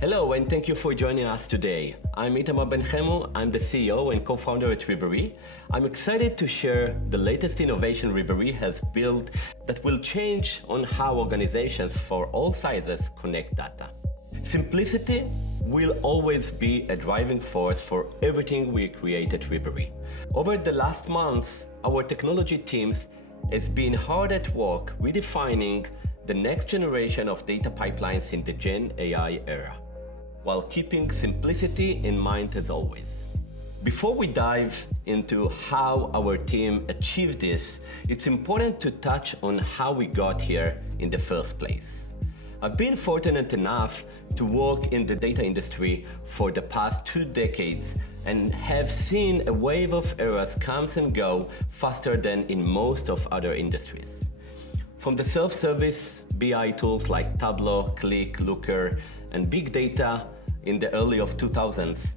Hello, and thank you for joining us today. I'm Itamar Ben-Chemu. I'm the CEO and co-founder at Rivery. I'm excited to share the latest innovation Rivery has built that will change on how organizations for all sizes connect data. Simplicity will always be a driving force for everything we create at Rivery. Over the last months, our technology teams has been hard at work redefining the next generation of data pipelines in the GenAI era, while keeping simplicity in mind as always. Before we dive into how our team achieved this, it's important to touch on how we got here in the first place. I've been fortunate enough to work in the data industry for the past 2 decades and have seen a wave of eras comes and go faster than in most of other industries. From the self-service BI tools like Tableau, Qlik, Looker, and big data in the early of 2000s,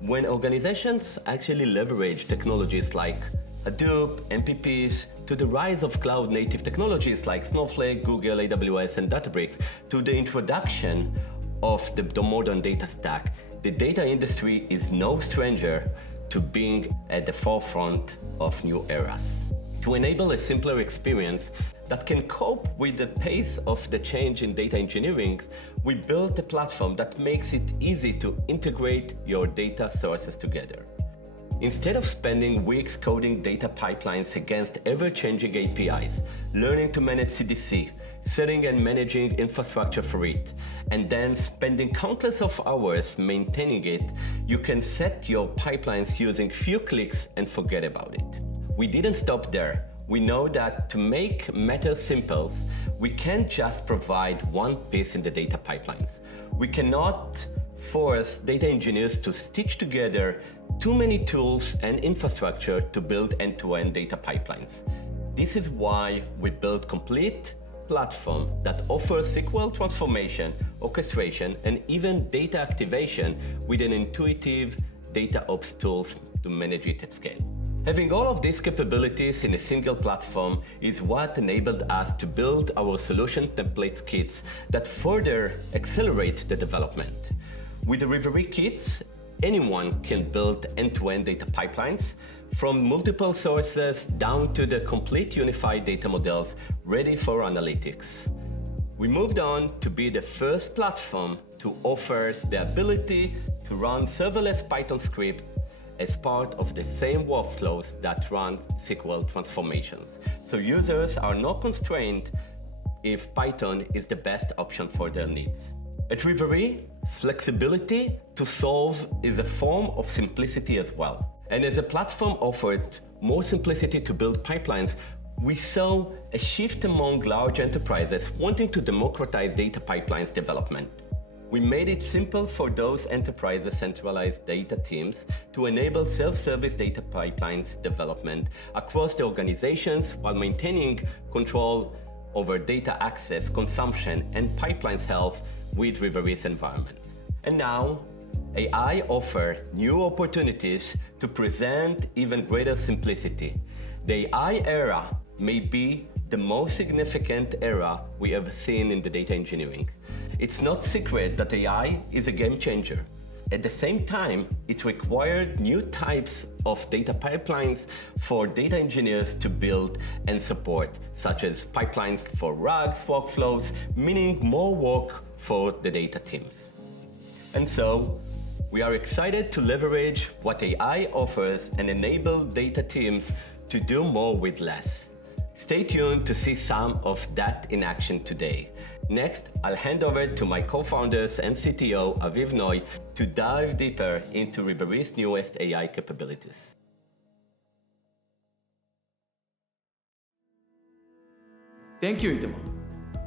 when organizations actually leverage technologies like Hadoop, MPPs, to the rise of cloud-native technologies like Snowflake, Google, AWS, and Databricks, to the introduction of the modern data stack, the data industry is no stranger to being at the forefront of new eras. To enable a simpler experience that can cope with the pace of the change in data engineering, we built a platform that makes it easy to integrate your data sources together. Instead of spending weeks coding data pipelines against ever-changing APIs, learning to manage CDC, setting and managing infrastructure for it, and then spending countless of hours maintaining it, you can set your pipelines using few clicks and forget about it. We didn't stop there. We know that to make matters simple, we can't just provide one piece in the data pipelines. We cannot force data engineers to stitch together too many tools and infrastructure to build end-to-end data pipelines. This is why we built complete platform that offers SQL transformation, orchestration, and even data activation with an intuitive data ops tools to manage it at scale. Having all of these capabilities in a single platform is what enabled us to build our solution template kits that further accelerate the development. With the Rivery kits, anyone can build end-to-end data pipelines from multiple sources down to the complete unified data models ready for analytics. We moved on to be the first platform to offer the ability to run serverless Python script as part of the same workflows that run SQL transformations. So users are not constrained if Python is the best option for their needs. At Rivery, flexibility to solve is a form of simplicity as well. And as a platform offered more simplicity to build pipelines, we saw a shift among large enterprises wanting to democratize data pipelines development. We made it simple for those enterprises' centralized data teams to enable self-service data pipelines development across the organizations while maintaining control over data access, consumption, and pipelines health with Rivery's environments. And now, AI offers new opportunities to present even greater simplicity. The AI era may be the most significant era we have seen in the data engineering. It's not secret that AI is a game changer. At the same time, it required new types of data pipelines for data engineers to build and support, such as pipelines for RAGs workflows, meaning more work for the data teams. And so, we are excited to leverage what AI offers and enable data teams to do more with less. Stay tuned to see some of that in action today. Next, I'll hand over to my co-founders and CTO, Aviv Noy, to dive deeper into Rivery's newest AI capabilities. Thank you, Itamar.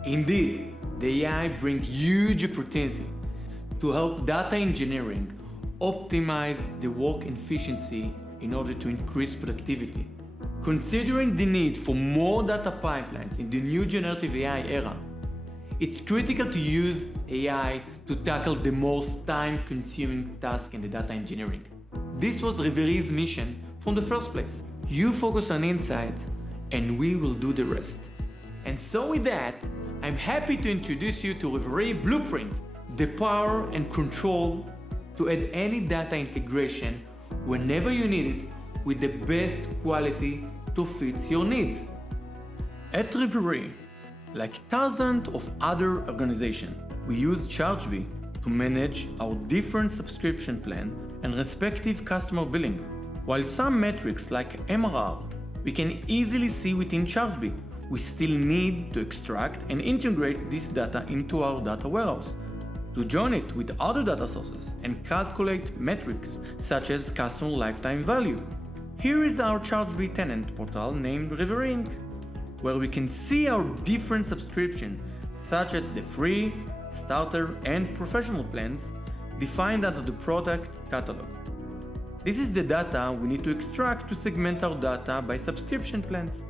Indeed, the AI brings huge opportunity to help data engineering optimize the work efficiency in order to increase productivity. Considering the need for more data pipelines in the new generative AI era, it's critical to use AI to tackle the most time-consuming task in the data engineering. This was Rivery's mission from the first place. You focus on insights, and we will do the rest. And so with that, I'm happy to introduce you to Rivery Blueprint, the power and control to add any data integration whenever you need it with the best quality to fit your needs. At Rivery, like thousands of other organizations, we use ChargeBee to manage our different subscription plan and respective customer billing. While some metrics like MRR we can easily see within ChargeBee, we still need to extract and integrate this data into our data warehouse, to join it with other data sources and calculate metrics such as customer lifetime value. Here is our ChargeBee tenant portal named Rivery, where we can see our different subscriptions such as the free, starter, and professional plans defined under the product catalog. This is the data we need to extract to segment our data by subscription plans.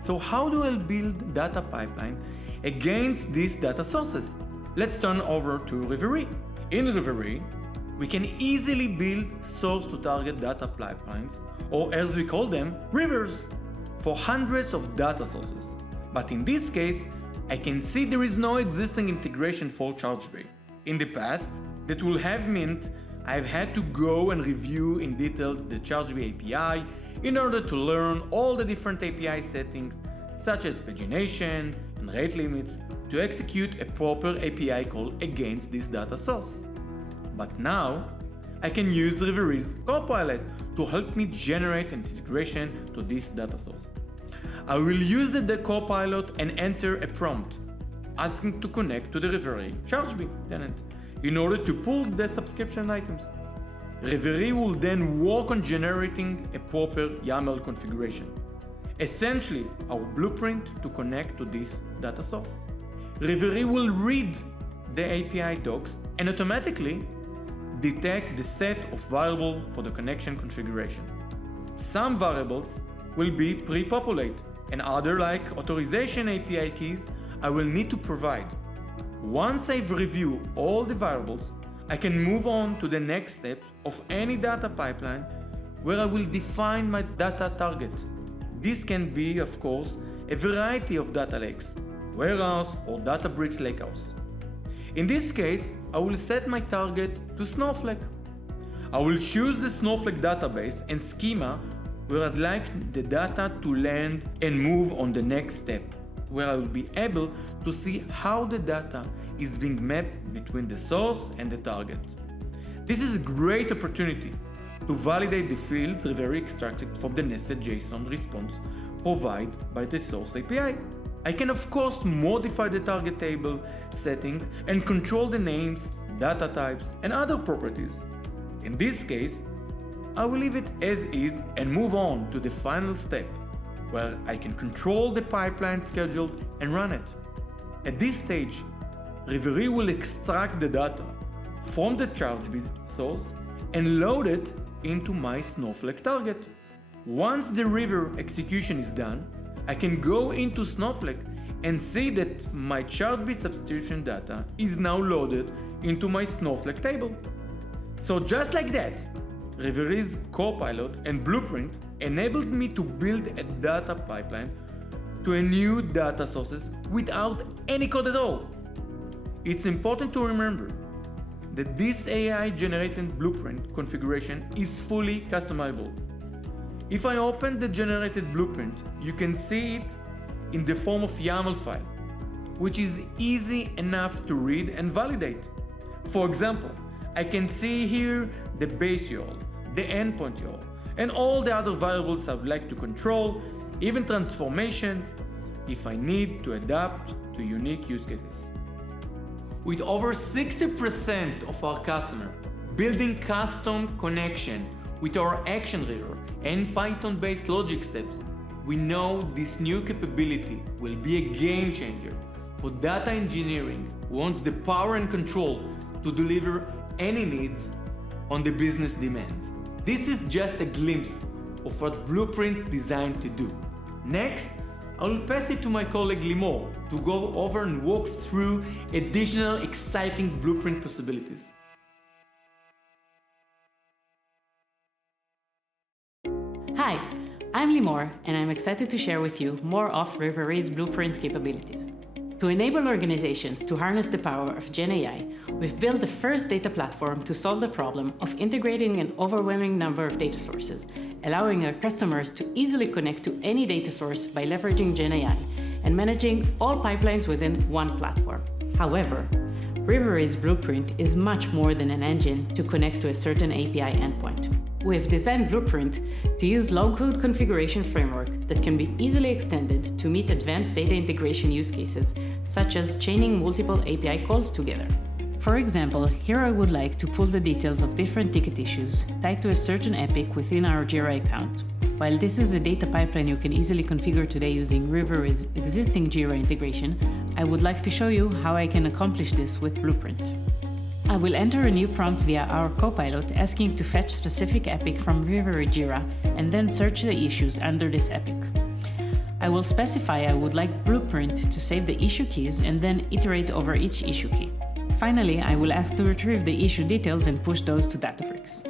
So how do I build data pipeline against these data sources? Let's turn over to Rivery. In Rivery, we can easily build source-to-target data pipelines, or as we call them, rivers, for hundreds of data sources. But in this case, I can see there is no existing integration for ChargeBee. In the past, that would have meant I've had to go and review in details the ChargeBee API in order to learn all the different API settings, such as pagination and rate limits, to execute a proper API call against this data source. But now, I can use Rivery's Copilot to help me generate an integration to this data source. I will use the Copilot and enter a prompt asking to connect to the Rivery ChargeBee tenant in order to pull the subscription items. Rivery will then work on generating a proper YAML configuration, essentially our blueprint to connect to this data source. Rivery will read the API docs and automatically detect the set of variables for the connection configuration. Some variables will be pre-populated, and other like authorization API keys I will need to provide. Once I've reviewed all the variables, I can move on to the next step of any data pipeline where I will define my data target. This can be, of course, a variety of data lakes, warehouse or Databricks lakehouse. In this case, I will set my target to Snowflake. I will choose the Snowflake database and schema where I'd like the data to land and move on the next step, where I will be able to see how the data is being mapped between the source and the target. This is a great opportunity to validate the fields Rivery extracted from the nested JSON response provided by the source API. I can of course modify the target table setting and control the names, data types, and other properties. In this case, I will leave it as is and move on to the final step, where I can control the pipeline schedule and run it. At this stage, Rivery will extract the data from the ChargeBee source and load it into my Snowflake target. Once the river execution is done, I can go into Snowflake and see that my ChargeBee subscription data is now loaded into my Snowflake table. So just like that, Rivery's Copilot and Blueprint enabled me to build a data pipeline to a new data sources without any code at all. It's important to remember that this AI-generated blueprint configuration is fully customizable. If I open the generated blueprint, you can see it in the form of YAML file, which is easy enough to read and validate. For example, I can see here the base URL, the endpoint URL, and all the other variables I would like to control, even transformations, if I need to adapt to unique use cases. With over 60% of our customers building custom connection with our action river and Python-based logic steps, we know this new capability will be a game changer for data engineering who wants the power and control to deliver any needs on the business demand. This is just a glimpse of what Blueprint designed to do. Next, I will pass it to my colleague Limor to go over and walk through additional exciting Blueprint possibilities. Hi, I'm Limor, and I'm excited to share with you more of Rivery's Blueprint capabilities. To enable organizations to harness the power of GenAI, we've built the first data platform to solve the problem of integrating an overwhelming number of data sources, allowing our customers to easily connect to any data source by leveraging GenAI and managing all pipelines within one platform. However, Rivery's blueprint is much more than an engine to connect to a certain API endpoint. We've designed Blueprint to use low-code configuration framework that can be easily extended to meet advanced data integration use cases, such as chaining multiple API calls together. For example, here I would like to pull the details of different ticket issues tied to a certain epic within our Jira account. While this is a data pipeline you can easily configure today using Rivery's existing Jira integration, I would like to show you how I can accomplish this with Blueprint. I will enter a new prompt via our Copilot asking to fetch specific epic from Rivery Jira and then search the issues under this epic. I will specify I would like Blueprint to save the issue keys and then iterate over each issue key. Finally, I will ask to retrieve the issue details and push those to Databricks.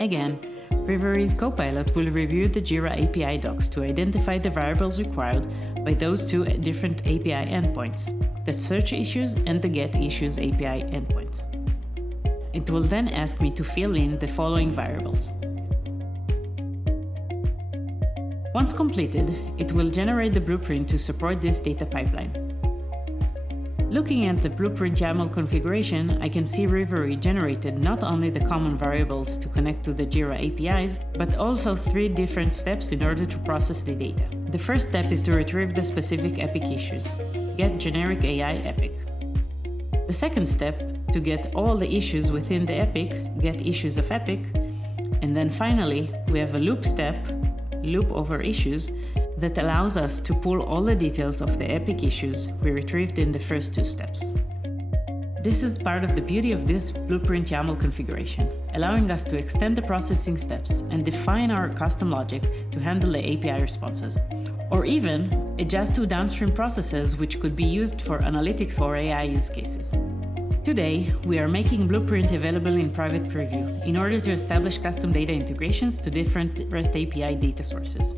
Again, Rivery's Copilot will review the Jira API docs to identify the variables required by those two different API endpoints, the search issues and the get issues API endpoints. It will then ask me to fill in the following variables. Once completed, it will generate the blueprint to support this data pipeline. Looking at the blueprint YAML configuration, I can see Rivery generated not only the common variables to connect to the Jira APIs, but also 3 different steps in order to process the data. The first step is to retrieve the specific epic issues. Get generic AI epic. The second step, to get all the issues within the epic, get issues of epic. And then finally, we have a loop step, loop over issues, that allows us to pull all the details of the epic issues we retrieved in the first 2 steps. This is part of the beauty of this Blueprint YAML configuration, allowing us to extend the processing steps and define our custom logic to handle the API responses, or even adjust to downstream processes which could be used for analytics or AI use cases. Today, we are making Blueprint available in private preview in order to establish custom data integrations to different REST API data sources.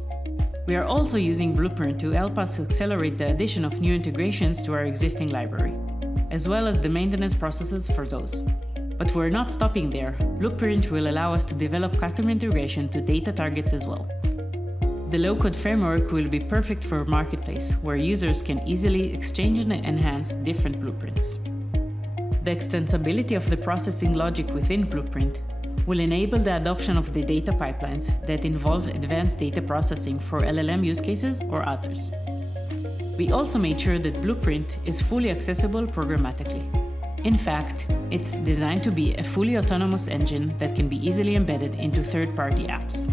We are also using Blueprint to help us accelerate the addition of new integrations to our existing library, as well as the maintenance processes for those. But we're not stopping there. Blueprint will allow us to develop custom integration to data targets as well. The low-code framework will be perfect for a marketplace, where users can easily exchange and enhance different blueprints. The extensibility of the processing logic within Blueprint will enable the adoption of the data pipelines that involve advanced data processing for LLM use cases or others. We also made sure that Blueprint is fully accessible programmatically. In fact, it's designed to be a fully autonomous engine that can be easily embedded into third-party apps.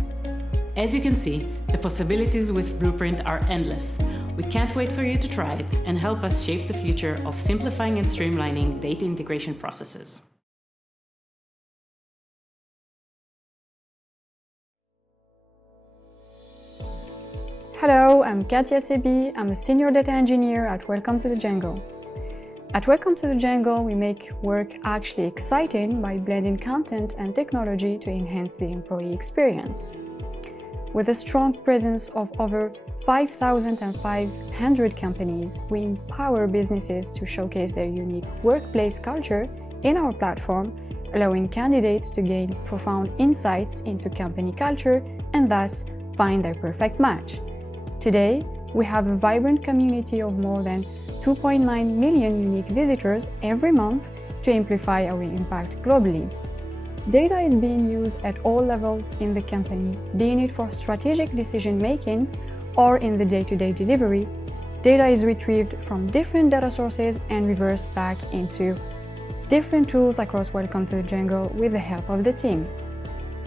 As you can see, the possibilities with Blueprint are endless. We can't wait for you to try it and help us shape the future of simplifying and streamlining data integration processes. Hello, I'm Katia Sebi. I'm a senior data engineer at Welcome to the Jungle. At Welcome to the Jungle, we make work actually exciting by blending content and technology to enhance the employee experience. With a strong presence of over 5,500 companies, we empower businesses to showcase their unique workplace culture in our platform, allowing candidates to gain profound insights into company culture and thus find their perfect match. Today, we have a vibrant community of more than 2.9 million unique visitors every month to amplify our impact globally. Data is being used at all levels in the company, being it for strategic decision-making or in the day-to-day delivery. Data is retrieved from different data sources and reversed back into different tools across Welcome to the Jungle with the help of the team.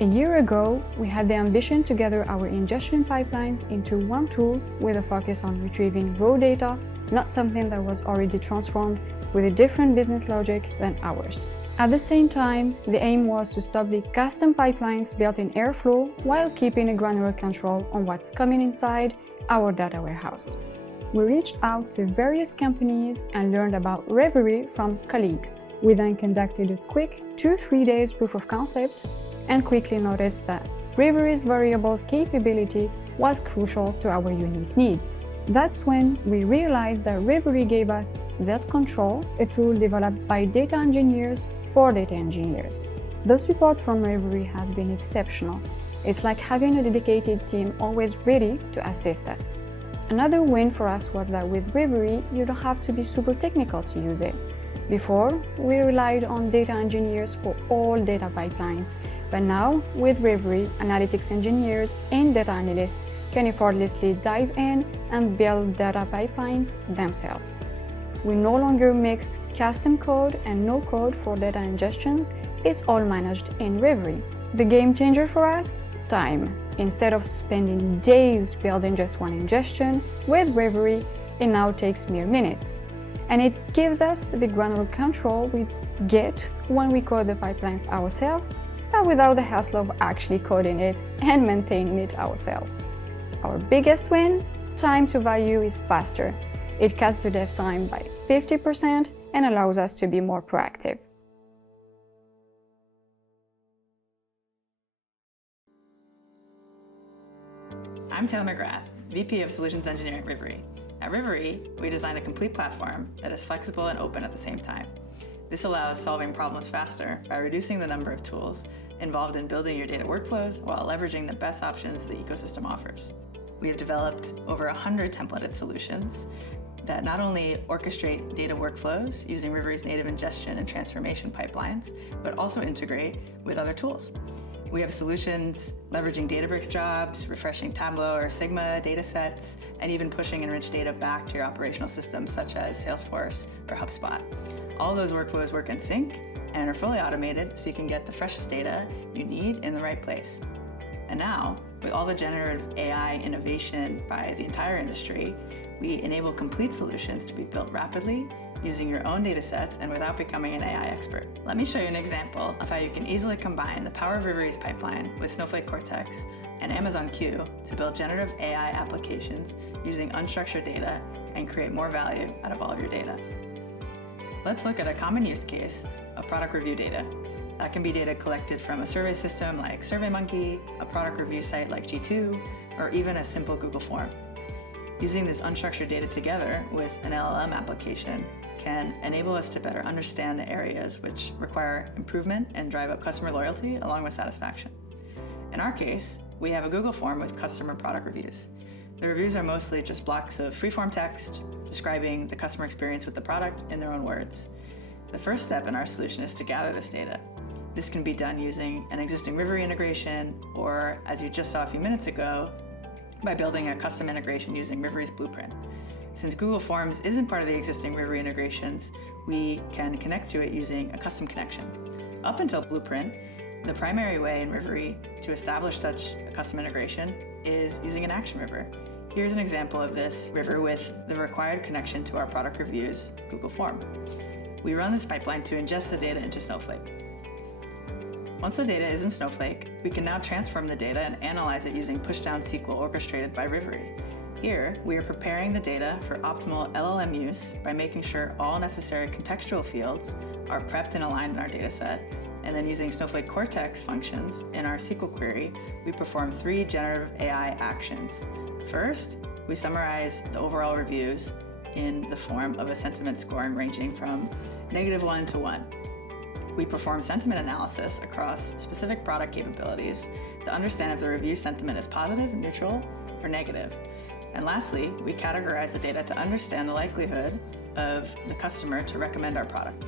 A year ago, we had the ambition to gather our ingestion pipelines into one tool with a focus on retrieving raw data, not something that was already transformed with a different business logic than ours. At the same time, the aim was to stop the custom pipelines built in Airflow while keeping a granular control on what's coming inside our data warehouse. We reached out to various companies and learned about Rivery from colleagues. We then conducted a quick 2-3 days proof of concept and quickly noticed that Rivery's variables capability was crucial to our unique needs. That's when we realized that Rivery gave us that control, a tool developed by data engineers for data engineers. The support from Rivery has been exceptional. It's like having a dedicated team always ready to assist us. Another win for us was that with Rivery, you don't have to be super technical to use it. Before, we relied on data engineers for all data pipelines, but now with Rivery, analytics engineers and data analysts can effortlessly dive in and build data pipelines themselves. We no longer mix custom code and no code for data ingestions, it's all managed in Rivery. The game changer for us? Time. Instead of spending days building just one ingestion, with Rivery, it now takes mere minutes. And it gives us the granular control we get when we code the pipelines ourselves, but without the hassle of actually coding it and maintaining it ourselves. Our biggest win? Time to value is faster. It cuts the dev time by 50% and allows us to be more proactive. I'm Taylor McGrath, VP of Solutions Engineering at Rivery. At Rivery, we designed a complete platform that is flexible and open at the same time. This allows solving problems faster by reducing the number of tools involved in building your data workflows while leveraging the best options the ecosystem offers. We have developed over 100 templated solutions that not only orchestrate data workflows using Rivery's native ingestion and transformation pipelines, but also integrate with other tools. We have solutions leveraging Databricks jobs, refreshing Tableau or Sigma data sets, and even pushing enriched data back to your operational systems such as Salesforce or HubSpot. All those workflows work in sync and are fully automated so you can get the freshest data you need in the right place. And now, with all the generative AI innovation by the entire industry, we enable complete solutions to be built rapidly using your own data sets and without becoming an AI expert. Let me show you an example of how you can easily combine the power of Rivery's pipeline with Snowflake Cortex and Amazon Q to build generative AI applications using unstructured data and create more value out of all of your data. Let's look at a common use case of product review data. That can be data collected from a survey system like SurveyMonkey, a product review site like G2, or even a simple Google form. Using this unstructured data together with an LLM application can enable us to better understand the areas which require improvement and drive up customer loyalty along with satisfaction. In our case, we have a Google form with customer product reviews. The reviews are mostly just blocks of free-form text describing the customer experience with the product in their own words. The first step in our solution is to gather this data. This can be done using an existing Rivery integration, or as you just saw a few minutes ago, by building a custom integration using Rivery's blueprint. Since Google Forms isn't part of the existing Rivery integrations, we can connect to it using a custom connection. Up until Blueprint, the primary way in Rivery to establish such a custom integration is using an action river. Here's an example of this river with the required connection to our product reviews Google form. We run this pipeline to ingest the data into Snowflake. Once the data is in Snowflake, we can now transform the data and analyze it using pushdown SQL orchestrated by Rivery. Here, we are preparing the data for optimal LLM use by making sure all necessary contextual fields are prepped and aligned in our dataset, and then using Snowflake Cortex functions in our SQL query, we perform 3 generative AI actions. First, we summarize the overall reviews in the form of a sentiment scoring ranging from -1 to 1. We perform sentiment analysis across specific product capabilities to understand if the review sentiment is positive, neutral, or negative. And lastly, we categorize the data to understand the likelihood of the customer to recommend our product.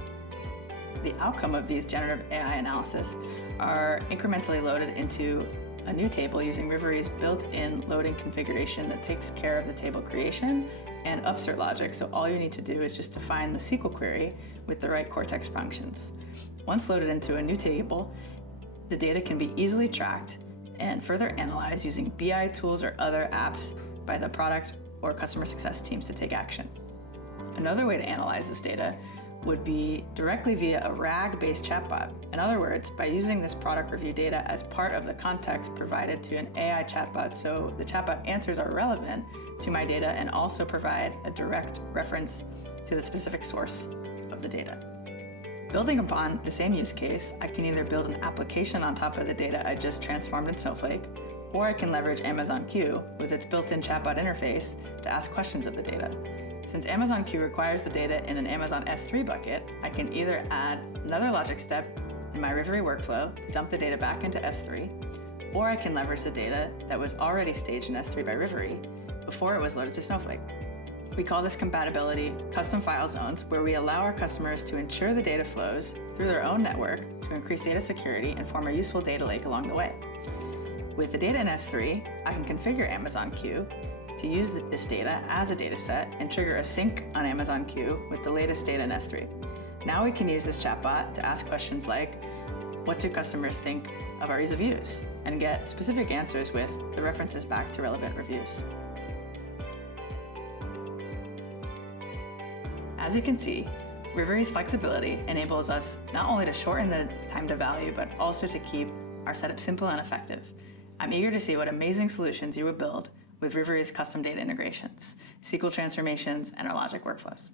The outcome of these generative AI analysis are incrementally loaded into a new table using Rivery's built-in loading configuration that takes care of the table creation and upsert logic, so all you need to do is just define the SQL query with the right Cortex functions. Once loaded into a new table, the data can be easily tracked and further analyzed using BI tools or other apps by the product or customer success teams to take action. Another way to analyze this data would be directly via a RAG-based chatbot. In other words, by using this product review data as part of the context provided to an AI chatbot, so the chatbot answers are relevant to my data and also provide a direct reference to the specific source of the data. Building upon the same use case, I can either build an application on top of the data I just transformed in Snowflake, or I can leverage Amazon Q with its built-in chatbot interface to ask questions of the data. Since Amazon Q requires the data in an Amazon S3 bucket, I can either add another logic step in my Rivery workflow to dump the data back into S3, or I can leverage the data that was already staged in S3 by Rivery before it was loaded to Snowflake. We call this compatibility custom file zones, where we allow our customers to ensure the data flows through their own network to increase data security and form a useful data lake along the way. With the data in S3, I can configure Amazon Q to use this data as a data set and trigger a sync on Amazon Q with the latest data in S3. Now we can use this chatbot to ask questions like, what do customers think of our ease of use? And get specific answers with the references back to relevant reviews. As you can see, Rivery's flexibility enables us not only to shorten the time to value, but also to keep our setup simple and effective. I'm eager to see what amazing solutions you will build with Rivery's custom data integrations, SQL transformations, and our logic workflows.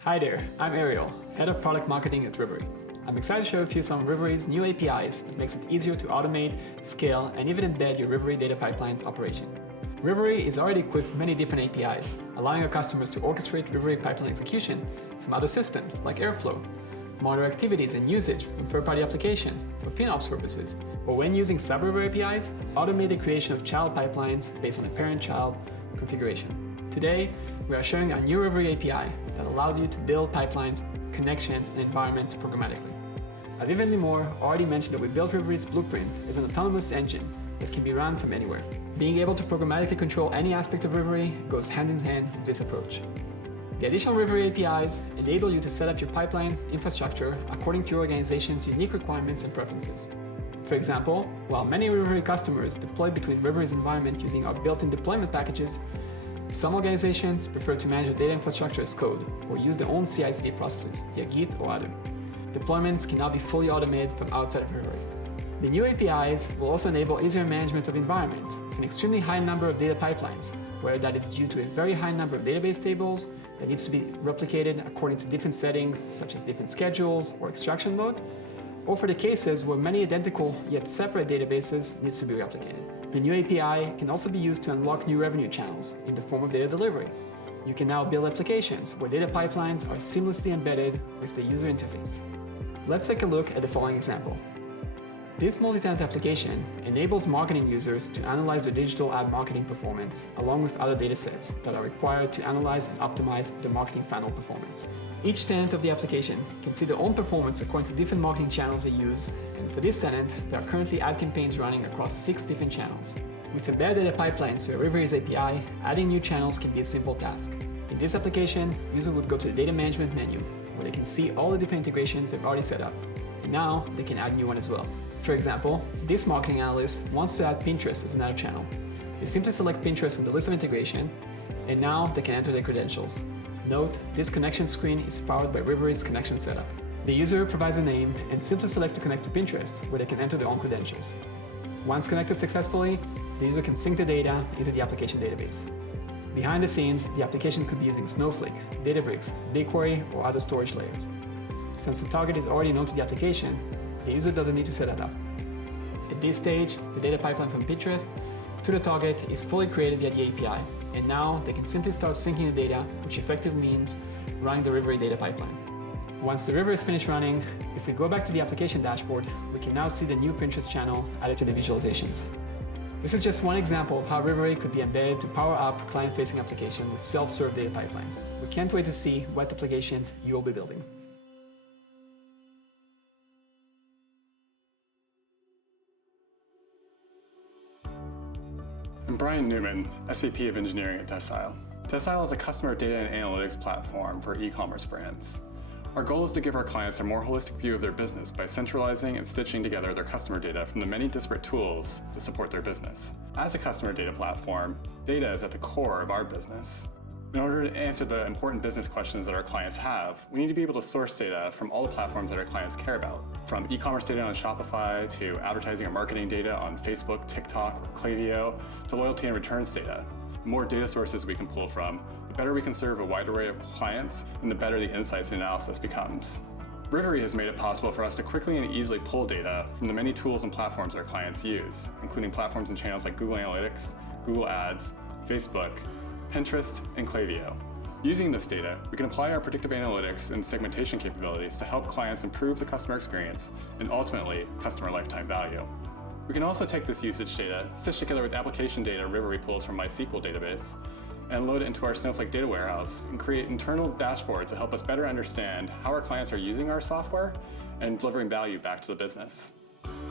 Hi there, I'm Ariel, Head of Product Marketing at Rivery. I'm excited to share with you some of Rivery's new APIs that makes it easier to automate, scale, and even embed your Rivery data pipelines operation. Rivery is already equipped with many different APIs, allowing our customers to orchestrate Rivery pipeline execution from other systems like Airflow, monitor activities and usage from third-party applications for FinOps purposes, or when using sub-Rivery APIs, automate the creation of child pipelines based on a parent-child configuration. Today, we are sharing a new Rivery API that allows you to build pipelines, connections, and environments programmatically. I've even more already mentioned that we built Rivery's blueprint as an autonomous engine that can be run from anywhere. Being able to programmatically control any aspect of Rivery goes hand in hand with this approach. The additional Rivery APIs enable you to set up your pipelines infrastructure according to your organization's unique requirements and preferences. For example, while many Rivery customers deploy between Rivery's environment using our built-in deployment packages, some organizations prefer to manage their data infrastructure as code or use their own CI/CD processes via Git or other. Deployments can now be fully automated from outside of Rivery. The new APIs will also enable easier management of environments with an extremely high number of data pipelines, whether that is due to a very high number of database tables that needs to be replicated according to different settings such as different schedules or extraction modes, or for the cases where many identical yet separate databases needs to be replicated. The new API can also be used to unlock new revenue channels in the form of data delivery. You can now build applications where data pipelines are seamlessly embedded with the user interface. Let's take a look at the following example. This multi-tenant application enables marketing users to analyze their digital ad marketing performance along with other data sets that are required to analyze and optimize the marketing funnel performance. Each tenant of the application can see their own performance according to different marketing channels they use, and for this tenant, there are currently ad campaigns running across 6 different channels. With embedded data pipelines via Rivery's API, adding new channels can be a simple task. In this application, users would go to the data management menu, where they can see all the different integrations they've already set up. And now they can add new one as well. For example, this marketing analyst wants to add Pinterest as another channel. They simply select Pinterest from the list of integration, and now they can enter their credentials. Note, this connection screen is powered by Rivery's connection setup. The user provides a name and simply select to connect to Pinterest, where they can enter their own credentials. Once connected successfully, the user can sync the data into the application database. Behind the scenes, the application could be using Snowflake, Databricks, BigQuery, or other storage layers. Since the target is already known to the application, the user doesn't need to set it up. At this stage, the data pipeline from Pinterest to the target is fully created via the API, and now they can simply start syncing the data, which effectively means running the Rivery data pipeline. Once the River is finished running, if we go back to the application dashboard, we can now see the new Pinterest channel added to the visualizations. This is just one example of how Rivery could be embedded to power up client-facing applications with self-serve data pipelines. We can't wait to see what applications you will be building. I'm Brian Newman, SVP of Engineering at Decile. Decile is a customer data and analytics platform for e-commerce brands. Our goal is to give our clients a more holistic view of their business by centralizing and stitching together their customer data from the many disparate tools that support their business. As a customer data platform, data is at the core of our business. In order to answer the important business questions that our clients have, we need to be able to source data from all the platforms that our clients care about, from e-commerce data on Shopify to advertising or marketing data on Facebook, TikTok, or Klaviyo, to loyalty and returns data. The more data sources we can pull from, the better we can serve a wide array of clients, and the better the insights and analysis becomes. Rivery has made it possible for us to quickly and easily pull data from the many tools and platforms our clients use, including platforms and channels like Google Analytics, Google Ads, Facebook, Pinterest, and Klaviyo. Using this data, we can apply our predictive analytics and segmentation capabilities to help clients improve the customer experience and ultimately customer lifetime value. We can also take this usage data, stitched together with application data Rivery pulls from MySQL database, and load it into our Snowflake data warehouse and create internal dashboards to help us better understand how our clients are using our software and delivering value back to the business.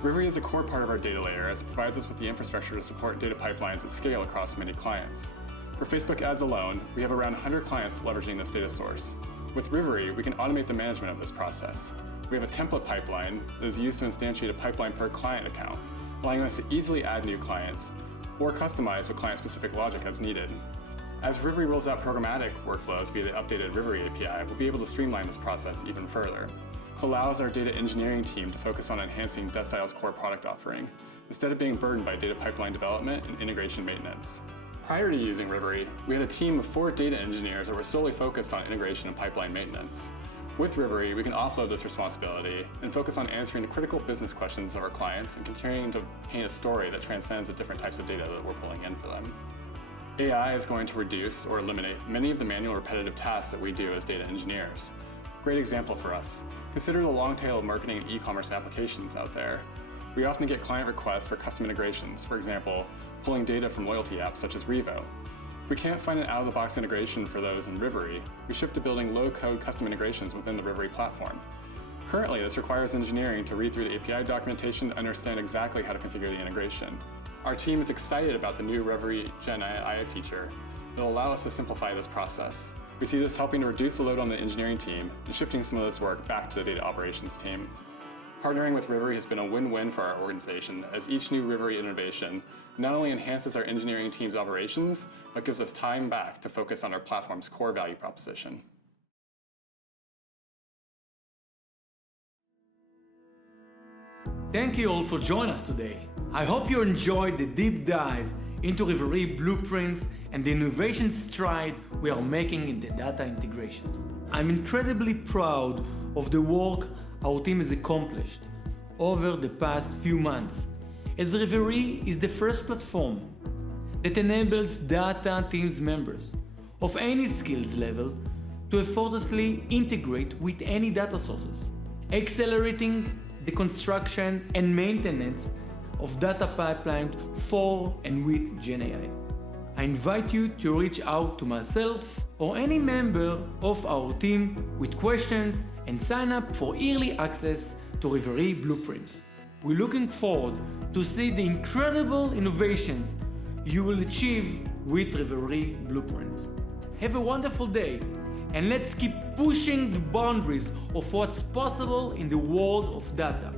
Rivery is a core part of our data layer as it provides us with the infrastructure to support data pipelines at scale across many clients. For Facebook ads alone, we have around 100 clients leveraging this data source. With Rivery, we can automate the management of this process. We have a template pipeline that is used to instantiate a pipeline per client account, allowing us to easily add new clients or customize with client-specific logic as needed. As Rivery rolls out programmatic workflows via the updated Rivery API, we'll be able to streamline this process even further. This allows our data engineering team to focus on enhancing Decile's core product offering, instead of being burdened by data pipeline development and integration maintenance. Prior to using Rivery, we had a team of 4 data engineers that were solely focused on integration and pipeline maintenance. With Rivery, we can offload this responsibility and focus on answering the critical business questions of our clients and continuing to paint a story that transcends the different types of data that we're pulling in for them. AI is going to reduce or eliminate many of the manual repetitive tasks that we do as data engineers. Great example for us. Consider the long tail of marketing and e-commerce applications out there. We often get client requests for custom integrations, for example, pulling data from loyalty apps such as Revo. If we can't find an out-of-the-box integration for those in Rivery, we shift to building low-code custom integrations within the Rivery platform. Currently, this requires engineering to read through the API documentation to understand exactly how to configure the integration. Our team is excited about the new Rivery GenAI feature that will allow us to simplify this process. We see this helping to reduce the load on the engineering team and shifting some of this work back to the data operations team. Partnering with Rivery has been a win-win for our organization, as each new Rivery innovation not only enhances our engineering team's operations, but gives us time back to focus on our platform's core value proposition. Thank you all for joining us today. I hope you enjoyed the deep dive into Rivery blueprints and the innovation stride we are making in the data integration. I'm incredibly proud of the work our team has accomplished over the past few months, as Rivery is the first platform that enables data teams members of any skills level to effortlessly integrate with any data sources, accelerating the construction and maintenance of data pipelines for and with GenAI. I invite you to reach out to myself or any member of our team with questions and sign up for early access to Rivery Blueprint. We're looking forward to see the incredible innovations you will achieve with Rivery Blueprint. Have a wonderful day, and let's keep pushing the boundaries of what's possible in the world of data.